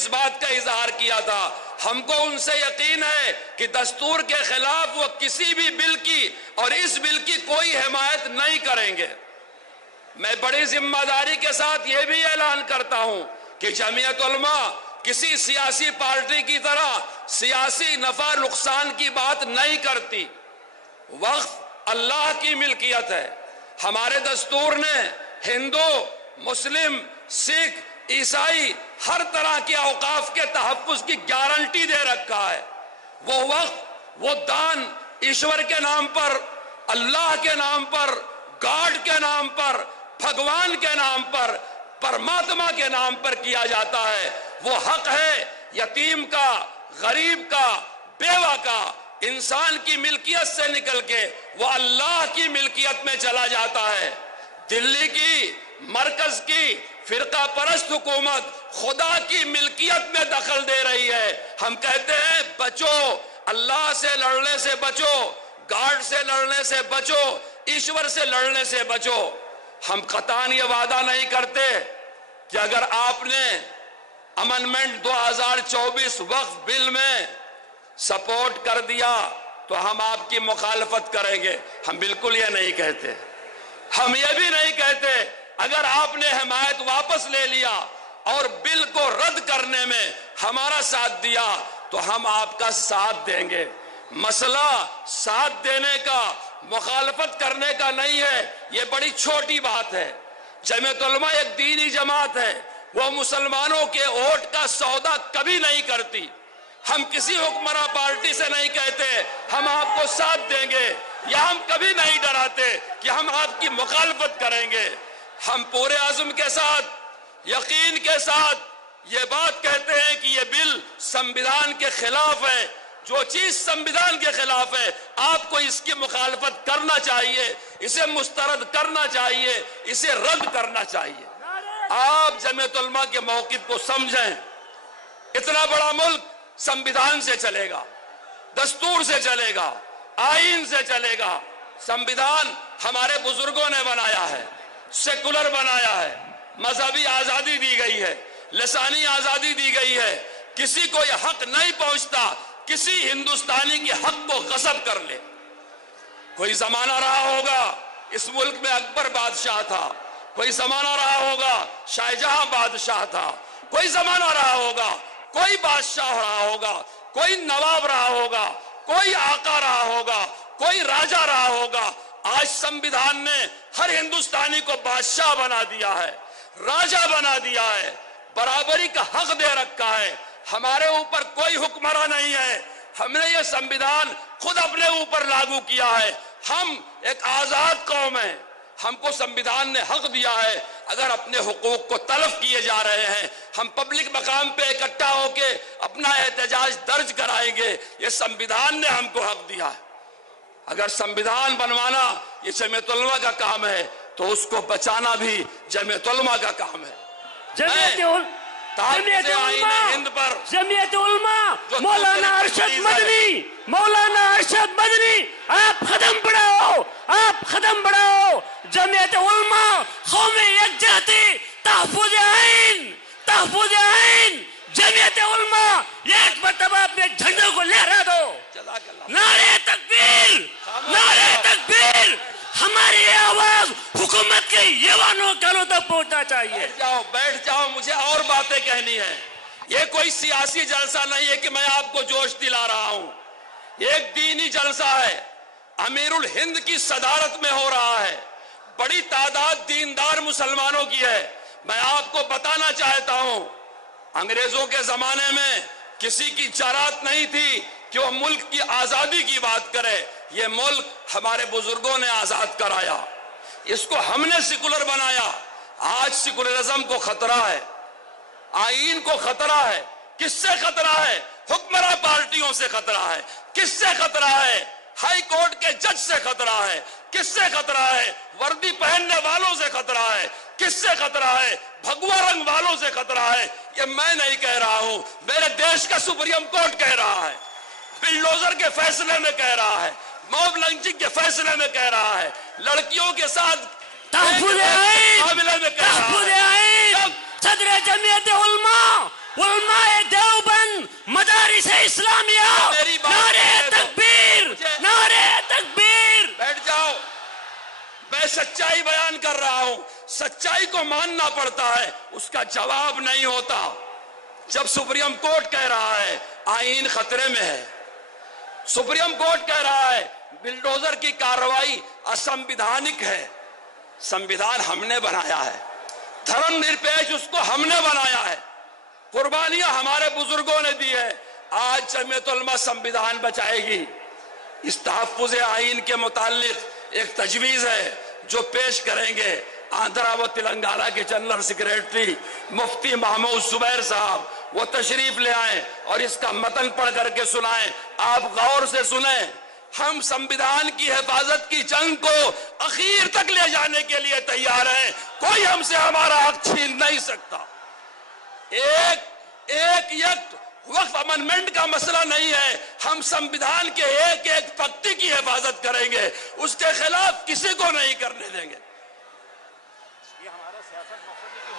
اس بات کا اظہار کیا تھا، ہم کو ان سے یقین ہے کہ دستور کے خلاف وہ کسی بھی بل کی اور اس بل کی کوئی حمایت نہیں کریں گے۔ میں بڑی ذمہ داری کے ساتھ یہ بھی اعلان کرتا ہوں کہ جمعیت علماء کسی سیاسی پارٹی کی طرح سیاسی نفع نقصان کی بات نہیں کرتی۔ وقف اللہ کی ملکیت ہے۔ ہمارے دستور نے ہندو، مسلم، سکھ، عیسائی ہر طرح کے اوقاف کے تحفظ کی گارنٹی دے رکھا ہے۔ وہ وقف، وہ دان ایشور کے نام پر، اللہ کے نام پر، گاڈ کے نام پر، بھگوان کے نام پر، پرماتما کے نام پر کیا جاتا ہے۔ وہ حق ہے یتیم کا، غریب کا، بیوہ کا، انسان کی ملکیت سے نکل کے وہ اللہ کی ملکیت میں چلا جاتا ہے۔ دلی کی، مرکز کی فرقہ پرست حکومت خدا کی ملکیت میں دخل دے رہی ہے۔ ہم کہتے ہیں بچو، اللہ سے لڑنے سے بچو، گاڈ سے لڑنے سے بچو، ایشور سے لڑنے سے بچو۔ ہم قطعاً یہ وعدہ نہیں کرتے کہ اگر آپ نے امنڈمنٹ 2024 وقف بل میں سپورٹ کر دیا تو ہم آپ کی مخالفت کریں گے۔ ہم بالکل یہ نہیں کہتے۔ ہم یہ بھی نہیں کہتے اگر آپ نے حمایت واپس لے لیا اور بل کو رد کرنے میں ہمارا ساتھ دیا تو ہم آپ کا ساتھ دیں گے۔ مسئلہ ساتھ دینے کا، مخالفت کرنے کا نہیں ہے، یہ بڑی چھوٹی بات ہے۔ جمعیت علماء ایک دینی جماعت ہے، وہ مسلمانوں کے ووٹ کا سودا کبھی نہیں کرتی۔ ہم کسی حکمراں پارٹی سے نہیں کہتے ہم آپ کو ساتھ دیں گے، یا ہم کبھی نہیں ڈراتے کہ ہم آپ کی مخالفت کریں گے۔ ہم پورے عزم کے ساتھ، یقین کے ساتھ یہ بات کہتے ہیں کہ یہ بل سمویدھان کے خلاف ہے۔ جو چیز سمویدھان کے خلاف ہے آپ کو اس کی مخالفت کرنا چاہیے، اسے مسترد کرنا چاہیے، اسے رد کرنا چاہیے۔ آپ جمعیت علماء کے موقف کو سمجھیں۔ اتنا بڑا ملک سمویدھان سے چلے گا، دستور سے چلے گا، آئین سے چلے گا۔ سمویدھان ہمارے بزرگوں نے بنایا ہے، سیکولر بنایا ہے، مذہبی آزادی دی گئی ہے، لسانی آزادی دی گئی ہے۔ کسی کو یہ حق نہیں پہنچتا کسی ہندوستانی کے حق کو غصب کر لے۔ کوئی زمانہ رہا ہوگا اس ملک میں اکبر بادشاہ تھا، کوئی زمانہ رہا ہوگا شاہجہاں بادشاہ تھا، کوئی زمانہ رہا ہوگا کوئی بادشاہ رہا ہوگا، کوئی نواب رہا ہوگا، کوئی آقا رہا ہوگا، کوئی راجہ رہا ہوگا۔ آج سمویدھان نے ہر ہندوستانی کو بادشاہ بنا دیا ہے، راجہ بنا دیا ہے، برابری کا حق دے رکھا ہے۔ ہمارے اوپر کوئی حکمراں نہیں ہے، ہم نے یہ سمویدھان خود اپنے اوپر لاگو کیا ہے۔ ہم ایک آزاد قوم ہیں، ہم کو سمویدھان نے حق دیا ہے۔ اگر اپنے حقوق کو تلف کیے جا رہے ہیں، ہم پبلک مقام پہ اکٹھا ہو کے اپنا احتجاج درج کرائیں گے۔ یہ سمویدھان نے ہم کو حق دیا ہے۔ اگر سمویدھان بنوانا یہ جمعیت علماء کا کام ہے تو اس کو بچانا بھی جمعیت علماء کا کام ہے۔ جمعیت علماء مولانا ارشد مدنی، مولانا ارشد مدنی، آپ قدم بڑھاؤ، آپ قدم بڑھاؤ۔ جمعیت علماء قومی یکجہتی، تحفظ آئین، تحفظ آئین۔ جمعیت علماء ایک مرتبہ اپنے جھنڈوں کو لہرا دو۔ نعرہ تکبیر، نعرہ تکبیر۔ ہماری آواز حکومت کے ایوانوں کانوں تک پہنچنا چاہیے۔ بیٹھ جاؤ، مجھے اور باتیں کہنی ہیں۔ یہ کوئی سیاسی جلسہ نہیں ہے کہ میں آپ کو جوش دلا رہا ہوں، ایک دینی جلسہ ہے، امیر الہند کی صدارت میں ہو رہا ہے، بڑی تعداد دیندار مسلمانوں کی ہے۔ میں آپ کو بتانا چاہتا ہوں انگریزوں کے زمانے میں کسی کی جرات نہیں تھی کہ وہ ملک کی آزادی کی بات کرے۔ یہ ملک ہمارے بزرگوں نے آزاد کرایا، اس کو ہم نے سیکولر بنایا۔ آج سیکولرزم کو خطرہ ہے، آئین کو خطرہ ہے۔ کس سے خطرہ ہے؟ حکمراں پارٹیوں سے خطرہ ہے۔ کس سے خطرہ ہے؟ ہائی کورٹ کے جج سے خطرہ ہے۔ کس سے خطرہ ہے؟ وردی پہننے والوں سے خطرہ ہے۔ کس سے خطرہ ہے؟ بھگوا رنگ والوں سے خطرہ ہے۔ یہ میں نہیں کہہ رہا ہوں، میرے دیش کا سپریم کورٹ کہہ رہا ہے، بلڈوزر کے فیصلے میں کہہ رہا ہے، موب لنچنگ کے فیصلے میں کہہ رہا ہے، لڑکیوں کے ساتھ تحفظ آئین، تحفظ آئین۔ صدر جمعیت علماء میں سچائی بیان کر رہا ہوں، سچائی کو ماننا پڑتا ہے، اس کا جواب نہیں ہوتا۔ جب سپریم کورٹ کہہ رہا ہے آئین خطرے میں ہے، سپریم کورٹ کہہ رہا ہے بلڈوزر کی کارروائی اسمویدھانک ہے، سمویدھان ہم نے بنایا ہے، دھرم نرپیش اس کو ہم نے بنایا ہے، قربانیاں ہمارے بزرگوں نے دی ہے۔ آج جمعیت علماء سمویدھان بچائے گی۔ اس تحفظ آئین کے متعلق ایک تجویز ہے جو پیش کریں گے آندھرا و تلنگانہ کے جنرل سیکریٹری مفتی محمود زبیر صاحب، وہ تشریف لے آئیں اور اس کا متن پڑھ کر کے سنائیں۔ آپ غور سے سنیں۔ ہم سمویدھان کی حفاظت کی جنگ کو اخیر تک لے جانے کے لیے تیار ہیں، کوئی ہم سے ہمارا حق چھین نہیں سکتا۔ ایک وقف امنڈمنٹ کا مسئلہ نہیں ہے، ہم سمویدھان کے ایک ایک پکتی کی حفاظت کریں گے، اس کے خلاف کسی کو نہیں کرنے دیں گے۔ یہ ہمارا سیاست مقصد